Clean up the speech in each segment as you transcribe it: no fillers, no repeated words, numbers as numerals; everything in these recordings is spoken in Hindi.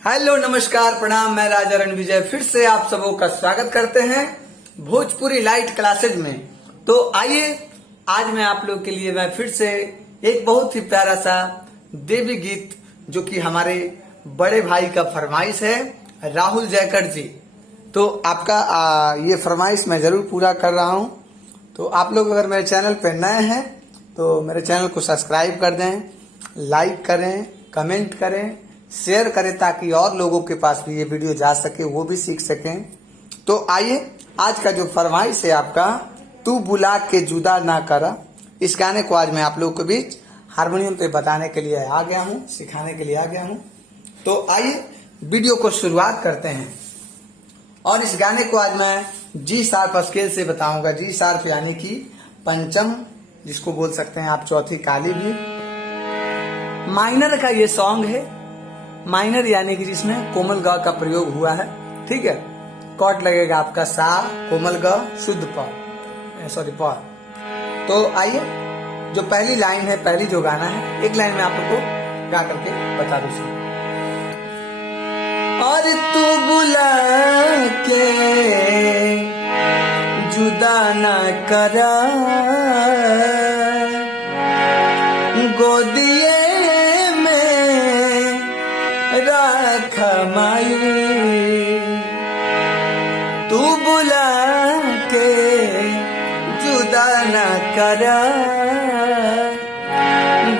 हेलो नमस्कार प्रणाम, मैं राजा रणविजय फिर से आप सबों का स्वागत करते हैं भोजपुरी लाइट क्लासेज में। तो आइए आज मैं आप लोग के लिए मैं फिर से एक बहुत ही प्यारा सा देवी गीत जो कि हमारे बड़े भाई का फरमाइश है राहुल जयकर जी। तो आपका ये फरमाइश मैं जरूर पूरा कर रहा हूं। तो आप लोग अगर मेरे चैनल पर नए हैं तो मेरे चैनल को सब्सक्राइब कर दें, लाइक करें, कमेंट करें, शेयर करें ताकि और लोगों के पास भी ये वीडियो जा सके, वो भी सीख सकें। तो आइए आज का जो फरमाइश है आपका, तू बुला के जुदा ना करा, इस गाने को आज मैं आप लोगों के बीच हारमोनियम पे बताने के लिए आ गया हूँ, सिखाने के लिए आ गया हूँ। तो आइए वीडियो को शुरुआत करते हैं। और इस गाने को आज मैं जी शार्प स्केल से बताऊंगा। जी शार्प यानी कि पंचम, जिसको बोल सकते हैं आप चौथी काली भी। माइनर का ये सॉन्ग है। माइनर यानी कि जिसमें कोमल ग का प्रयोग हुआ है, ठीक है। कॉर्ड लगेगा आपका सा, कोमल ग, शुद्ध प, सॉरी प। तो आइए जो पहली लाइन है, पहली जो गाना है, एक लाइन में आप लोग को गा करके बता दूं। और तू बुला के जुदा ना करा, गोदिए राख माई, तू बुला के जुदा न करा,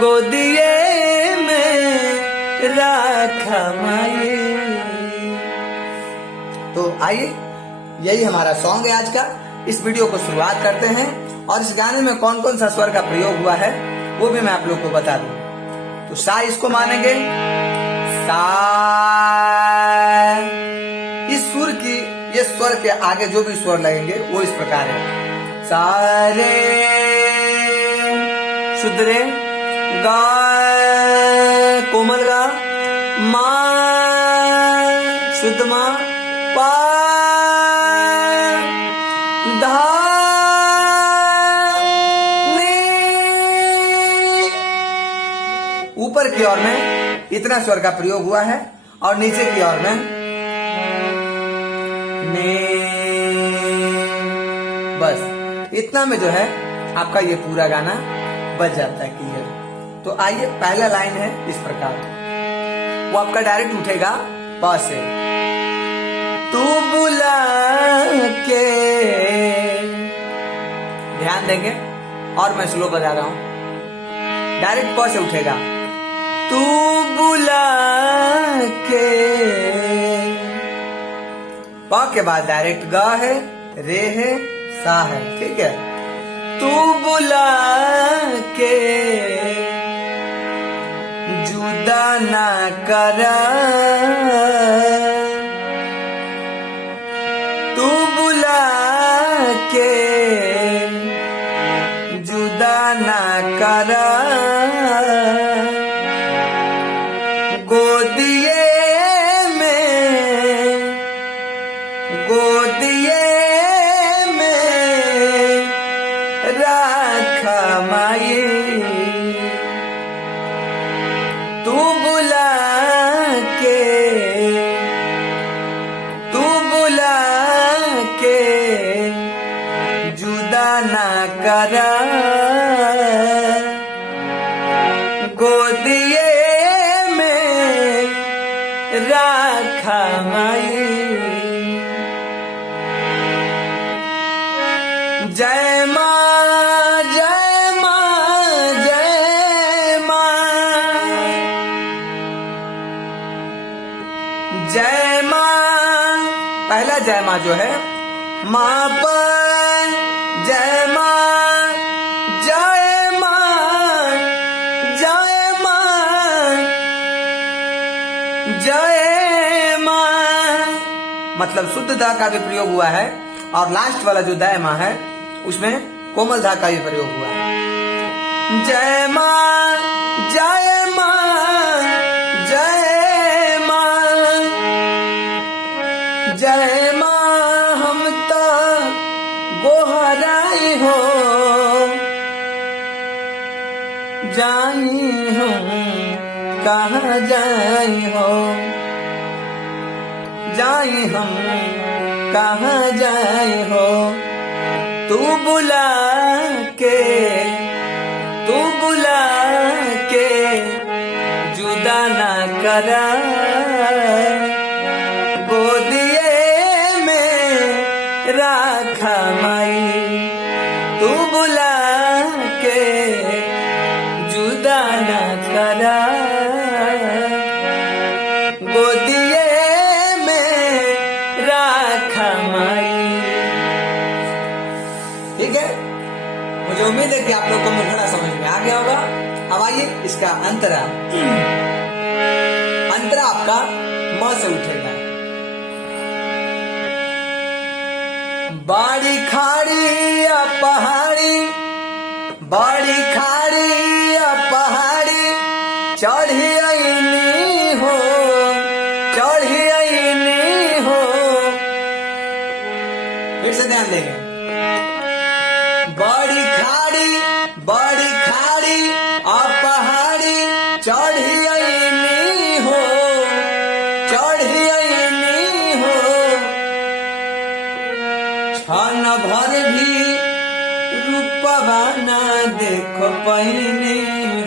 गोदिए में राख माई। तो आइए यही हमारा सॉन्ग है आज का। इस वीडियो को शुरुआत करते हैं और इस गाने में कौन कौन सा स्वर का प्रयोग हुआ है वो भी मैं आप लोग को बता दूं। तो सा इसको मानेंगे, इस सुर की, ये स्वर के आगे जो भी स्वर लगेंगे वो इस प्रकार है। सारे शुद्ध रे, गा कोमल गा, मा शुद्ध मा, पा धा नी। ऊपर की ओर में इतना स्वर का प्रयोग हुआ है और नीचे की ओर में ने। बस इतना में जो है आपका ये पूरा गाना बज जाता है क्लियर। तो आइए पहला लाइन है इस प्रकार, वो आपका डायरेक्ट उठेगा प से। तू बुला के, ध्यान देंगे और मैं स्लो बजा रहा हूं, डायरेक्ट प से उठेगा। तू बुला के, प के बाद डायरेक्ट ग है, रे है, सा है, ठीक है। तू बुला के जुदा ना करा, तू बुला के जुदा ना करा, गोदिए में राख माई, तू बुला के जुदा ना करा, गोदिए राख माई। जय मां जय मां जय मां, जय मां। पहला जय मां जो है मां पर, जय मां जय मां जय मां जय मां, मतलब शुद्ध धा का भी प्रयोग हुआ है और लास्ट वाला जो दय मां है उसमें कोमल धा का भी प्रयोग हुआ है। जय मां जय मां जय मां जय मां, हम तो गोहराई हो, जाई हूँ कहाँ जाई हो, जाए हम कहाँ जाए हो, तू बुला के जुदा ना करा, गोदिए में राखा माई, तू बुला के जुदा ना करा, गोदिए में राखा माई। ठीक है, मुझे उम्मीद है कि आप लोग को मुखड़ा समझ में आ गया होगा। अब आइए इसका अंतरा आपका म से उठेगा। बाड़ी खाड़ी या पहाड़ी, बाड़ी खाड़ी या पहाड़ी, चढ़ी आईनी हो, चढ़ी आईनी हो। फिर से ध्यान देंगे। बड़ी खाड़ी और पहाड़ी, चढ़ी आईनी हो, चढ़ी आईनी हो। क्षण भर भी रूपवा ना देखो पहिनी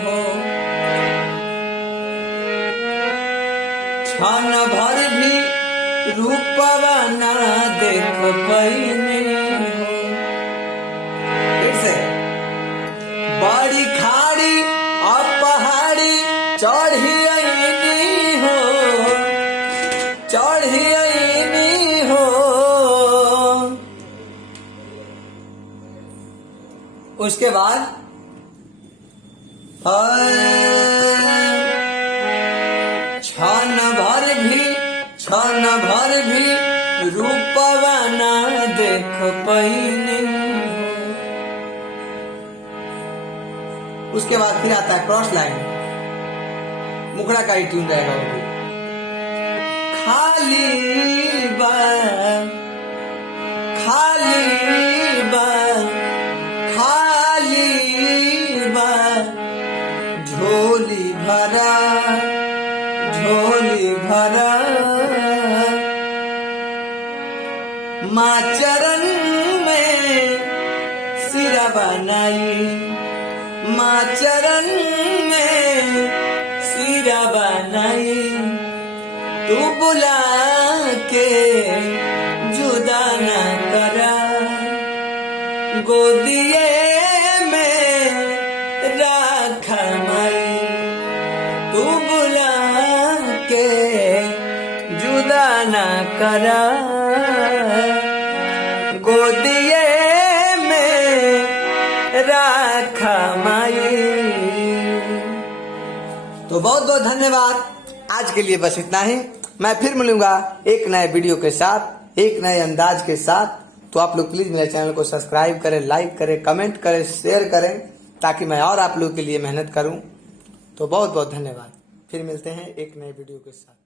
हो, क्षण भर भी रूपवा ना देखो पहिनी हो। बड़ी खाड़ी और पहाड़ी, चढ़ी आईनी हो, चढ़ी आईनी हो। उसके बाद क्षण भर भी रूपवा ना देख पहिनी हो। उसके बाद फिर आता है क्रॉस लाइन, मुखड़ा का ही ट्यून रहेगा वो भी। खाली बा, खाली बा, खाली बा, झोली भरा, झोली भरा। माँ चरण में सिरा बनाई, माँ चरण में सिरा बनाई, तू बुला के जुदा ना करा, गोदिए में राखा माई, तू बुला के जुदा ना करा, गोदिए राखा माई। तो बहुत बहुत धन्यवाद। आज के लिए बस इतना ही। मैं फिर मिलूंगा एक नए वीडियो के साथ, एक नए अंदाज के साथ। तो आप लोग प्लीज मेरे चैनल को सब्सक्राइब करें, लाइक करें, कमेंट करें, शेयर करें, ताकि मैं और आप लोग के लिए मेहनत करूं। तो बहुत बहुत धन्यवाद। फिर मिलते हैं एक नए वीडियो के साथ।